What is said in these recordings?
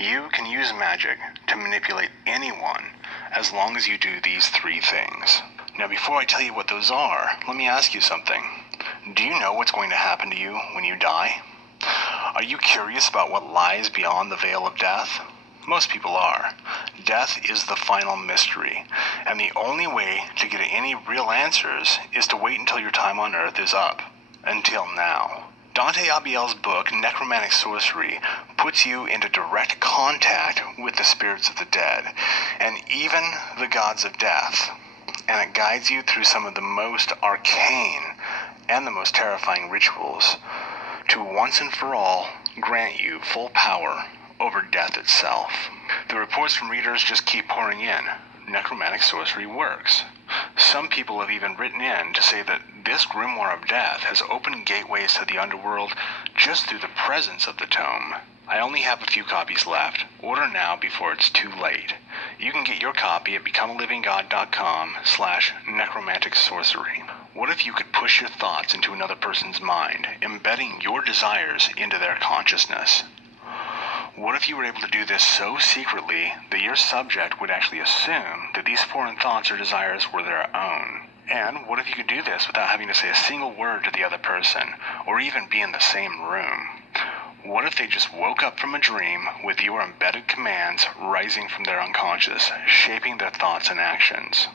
You can use magic to manipulate anyone as long as you do these three things. Now, before I tell you what those are, let me ask you something. Do you know what's going to happen to you when you die? Are you curious about what lies beyond the veil of death? Most people are. Death is the final mystery, and the only way to get any real answers is to wait until your time on Earth is up. Until now. Dante Abiel's book, Necromantic Sorcery, puts you into direct contact with the spirits of the dead, and even the gods of death, and it guides you through some of the most arcane and the most terrifying rituals to once and for all grant you full power over death itself. The reports from readers just keep pouring in. Necromantic sorcery works. Some people have even written in to say that this grimoire of death has opened gateways to the underworld just through the presence of the tome. I only have a few copies left. Order now before it's too late. You can get your copy at becomealivinggod.com/necromantic sorcery. What if you could push your thoughts into another person's mind, embedding your desires into their consciousness? What if you were able to do this so secretly that your subject would actually assume that these foreign thoughts or desires were their own? And what if you could do this without having to say a single word to the other person, or even be in the same room? What if they just woke up from a dream with your embedded commands rising from their unconscious, shaping their thoughts and actions?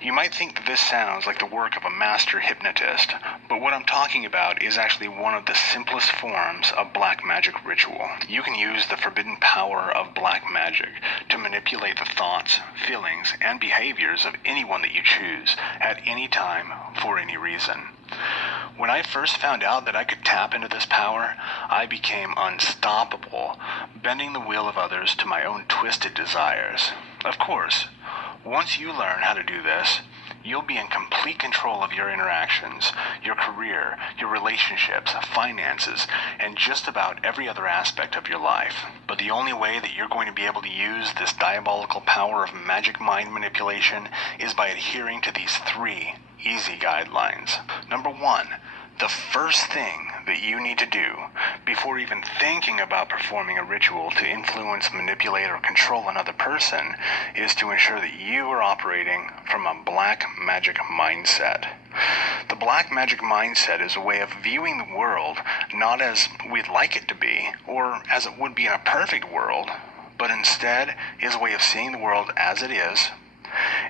You might think that this sounds like the work of a master hypnotist, but what I'm talking about is actually one of the simplest forms of black magic ritual. You can use the forbidden power of black magic to manipulate the thoughts, feelings, and behaviors of anyone that you choose at any time for any reason. When I first found out that I could tap into this power, I became unstoppable, bending the will of others to my own twisted desires. Of course, once you learn how to do this, you'll be in complete control of your interactions, your career, your relationships, finances, and just about every other aspect of your life. But the only way that you're going to be able to use this diabolical power of magic mind manipulation is by adhering to these three easy guidelines. Number one, the first thing that you need to do before even thinking about performing a ritual to influence, manipulate, or control another person is to ensure that you are operating from a black magic mindset. The black magic mindset is a way of viewing the world not as we'd like it to be or as it would be in a perfect world, but instead is a way of seeing the world as it is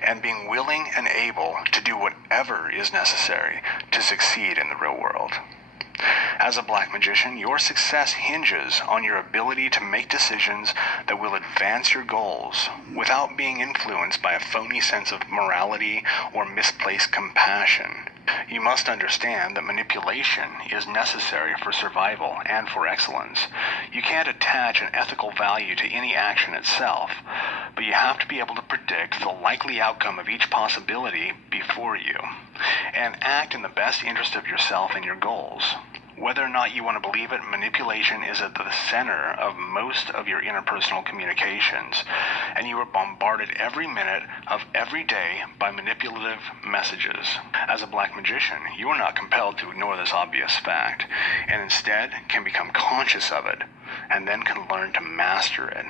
and being willing and able to do whatever is necessary to succeed in the real world. As a black magician, your success hinges on your ability to make decisions that will advance your goals without being influenced by a phony sense of morality or misplaced compassion. You must understand that manipulation is necessary for survival and for excellence. You can't attach an ethical value to any action itself, but you have to be able to predict the likely outcome of each possibility before you, and act in the best interest of yourself and your goals. Whether or not you want to believe it, manipulation is at the center of most of your interpersonal communications, and you are bombarded every minute of every day by manipulative messages. As a black magician, you are not compelled to ignore this obvious fact, and instead can become conscious of it, and then can learn to master it.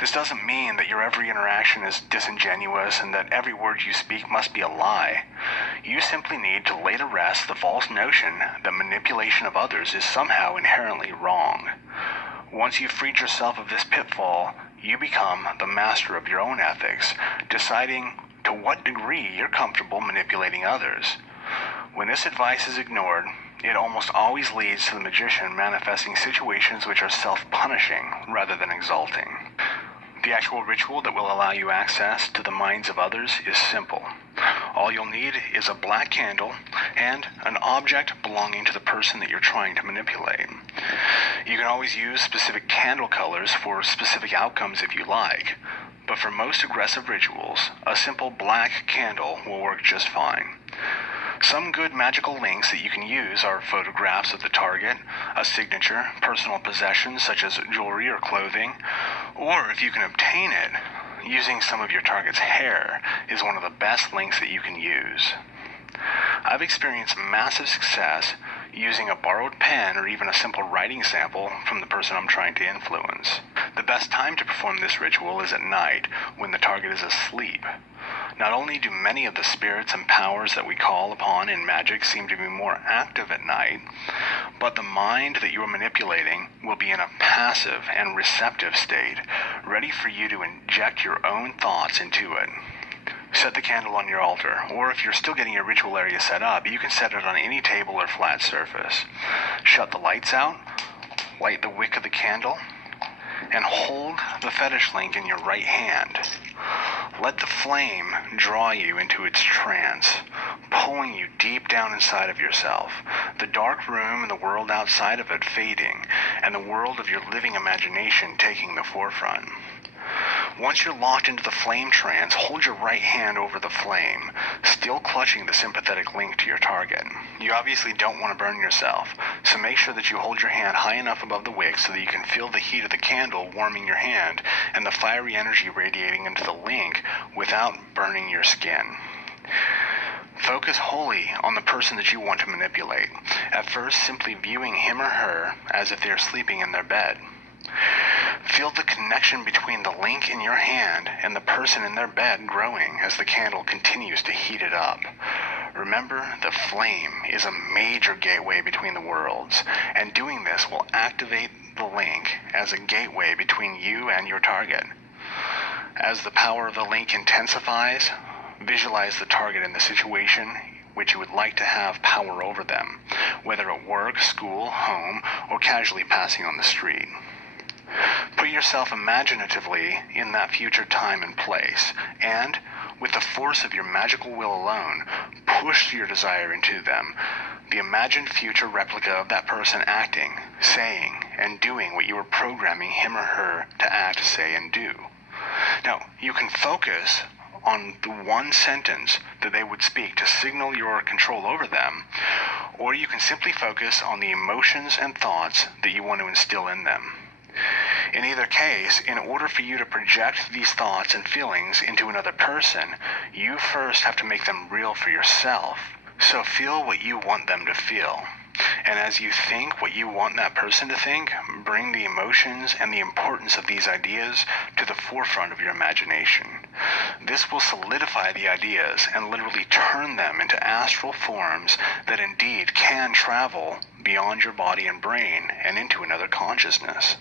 This doesn't mean that your every interaction is disingenuous and that every word you speak must be a lie. You simply need to lay to rest the false notion that manipulation of others is somehow inherently wrong. Once you've freed yourself of this pitfall, you become the master of your own ethics, deciding to what degree you're comfortable manipulating others. When this advice is ignored, it almost always leads to the magician manifesting situations which are self-punishing rather than exalting. The actual ritual that will allow you access to the minds of others is simple. All you'll need is a black candle and an object belonging to the person that you're trying to manipulate. You can always use specific candle colors for specific outcomes if you like, but for most aggressive rituals, a simple black candle will work just fine. Some good magical links that you can use are photographs of the target, a signature, personal possessions such as jewelry or clothing, or if you can obtain it, using some of your target's hair is one of the best links that you can use. I've experienced massive success using a borrowed pen or even a simple writing sample from the person I'm trying to influence. The best time to perform this ritual is at night, when the target is asleep. Not only do many of the spirits and powers that we call upon in magic seem to be more active at night, but the mind that you are manipulating will be in a passive and receptive state, ready for you to inject your own thoughts into it. Set the candle on your altar, or if you're still getting your ritual area set up, you can set it on any table or flat surface. Shut the lights out, light the wick of the candle, and hold the fetish link in your right hand. Let the flame draw you into its trance, pulling you deep down inside of yourself, the dark room and the world outside of it fading, and the world of your living imagination taking the forefront. Once you're locked into the flame trance, hold your right hand over the flame, still clutching the sympathetic link to your target. You obviously don't want to burn yourself, so make sure that you hold your hand high enough above the wick so that you can feel the heat of the candle warming your hand and the fiery energy radiating into the link without burning your skin. Focus wholly on the person that you want to manipulate, at first simply viewing him or her as if they are sleeping in their bed. Feel the connection between the link in your hand and the person in their bed growing as the candle continues to heat it up. Remember, the flame is a major gateway between the worlds, and doing this will activate the link as a gateway between you and your target. As the power of the link intensifies, visualize the target in the situation which you would like to have power over them, whether at work, school, home, or casually passing on the street. Put yourself imaginatively in that future time and place, and, with the force of your magical will alone, push your desire into them, the imagined future replica of that person acting, saying, and doing what you were programming him or her to act, say, and do. Now, you can focus on the one sentence that they would speak to signal your control over them, or you can simply focus on the emotions and thoughts that you want to instill in them. In either case, in order for you to project these thoughts and feelings into another person, you first have to make them real for yourself. So feel what you want them to feel. And as you think what you want that person to think, bring the emotions and the importance of these ideas to the forefront of your imagination. This will solidify the ideas and literally turn them into astral forms that indeed can travel beyond your body and brain and into another consciousness.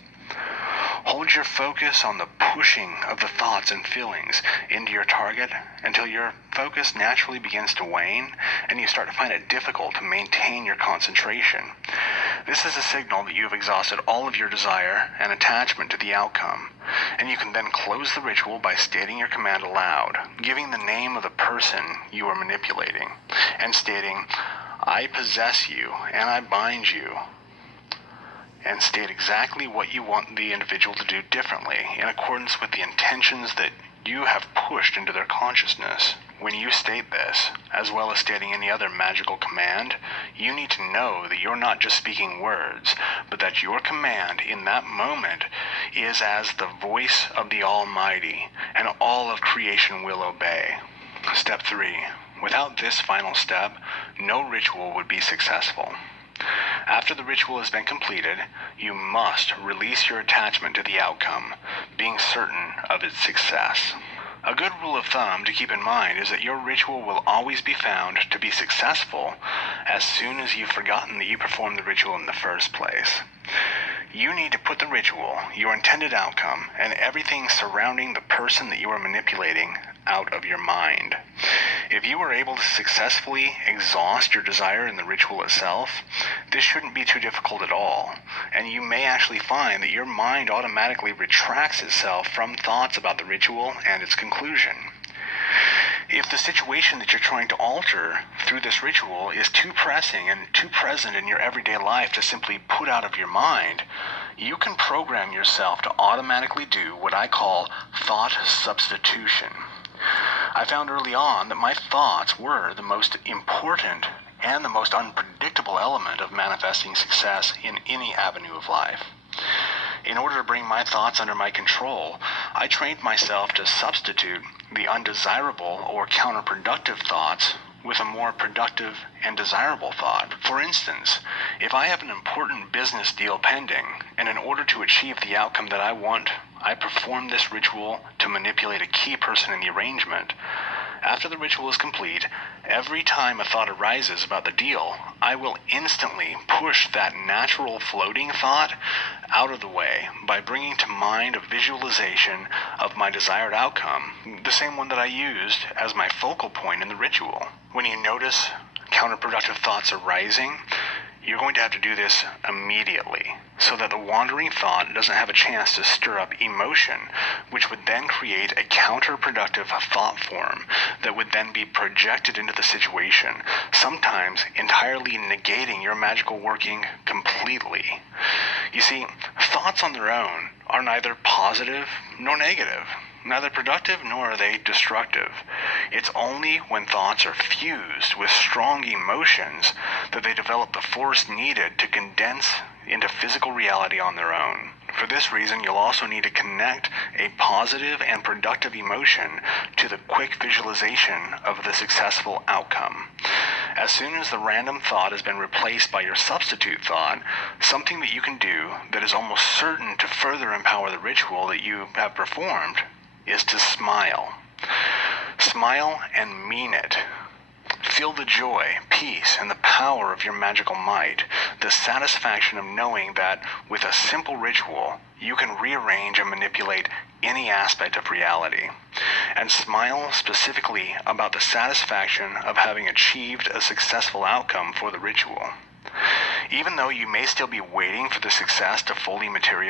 Hold your focus on the pushing of the thoughts and feelings into your target until your focus naturally begins to wane and you start to find it difficult to maintain your concentration. This is a signal that you have exhausted all of your desire and attachment to the outcome, and you can then close the ritual by stating your command aloud, giving the name of the person you are manipulating, and stating, "I possess you and I bind you," and state exactly what you want the individual to do differently in accordance with the intentions that you have pushed into their consciousness. When you state this, as well as stating any other magical command, you need to know that you're not just speaking words, but that your command in that moment is as the voice of the Almighty, and all of creation will obey. Step 3. Without this final step, no ritual would be successful. After the ritual has been completed, you must release your attachment to the outcome, being certain of its success. A good rule of thumb to keep in mind is that your ritual will always be found to be successful as soon as you've forgotten that you performed the ritual in the first place. You need to put the ritual, your intended outcome, and everything surrounding the person that you are manipulating out of your mind. If you are able to successfully exhaust your desire in the ritual itself, this shouldn't be too difficult at all, and you may actually find that your mind automatically retracts itself from thoughts about the ritual and its conclusion. If the situation that you're trying to alter through this ritual is too pressing and too present in your everyday life to simply put out of your mind, you can program yourself to automatically do what I call thought substitution. I found early on that my thoughts were the most important and the most unpredictable element of manifesting success in any avenue of life. In order to bring my thoughts under my control, I trained myself to substitute the undesirable or counterproductive thoughts with a more productive and desirable thought. For instance, if I have an important business deal pending, and in order to achieve the outcome that I want, I perform this ritual to manipulate a key person in the arrangement. After the ritual is complete, every time a thought arises about the deal, I will instantly push that natural floating thought out of the way by bringing to mind a visualization of my desired outcome, the same one that I used as my focal point in the ritual. When you notice counterproductive thoughts arising, you're going to have to do this immediately so that the wandering thought doesn't have a chance to stir up emotion, which would then create a counterproductive thought form that would then be projected into the situation, sometimes entirely negating your magical working completely. You see, thoughts on their own are neither positive nor negative. Neither productive nor are they destructive. It's only when thoughts are fused with strong emotions that they develop the force needed to condense into physical reality on their own. For this reason, you'll also need to connect a positive and productive emotion to the quick visualization of the successful outcome. As soon as the random thought has been replaced by your substitute thought, something that you can do that is almost certain to further empower the ritual that you have performed is to smile. Smile and mean it. Feel the joy, peace, and the power of your magical might, the satisfaction of knowing that with a simple ritual, you can rearrange and manipulate any aspect of reality. And smile specifically about the satisfaction of having achieved a successful outcome for the ritual. Even though you may still be waiting for the success to fully materialize,